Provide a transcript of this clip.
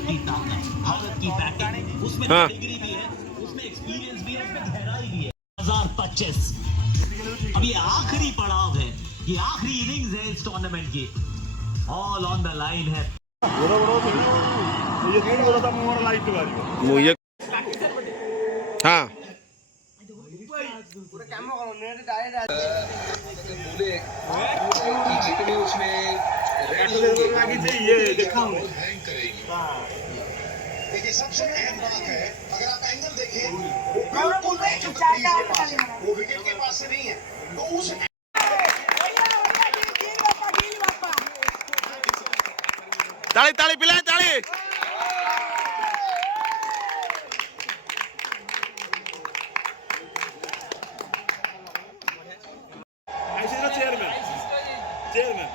भारत की ताकत, भारत की बैटिंग, उसमें डिग्री भी है, उसमें एक्सपीरियंस भी है, उसमें गहराई भी है। 2025 अब ये आखिरी पड़ाव है, ये आखिरी इनिंग्स है इस टूर्नामेंट की। ऑल ऑन द लाइन है। हाँ जितने उसमें देखिए सबसे अहम बात है, अगर आप एंगल देखें वो विकेट के पास से नहीं है, तो उस ताली ताली पिलाए ताली। चेयरमैन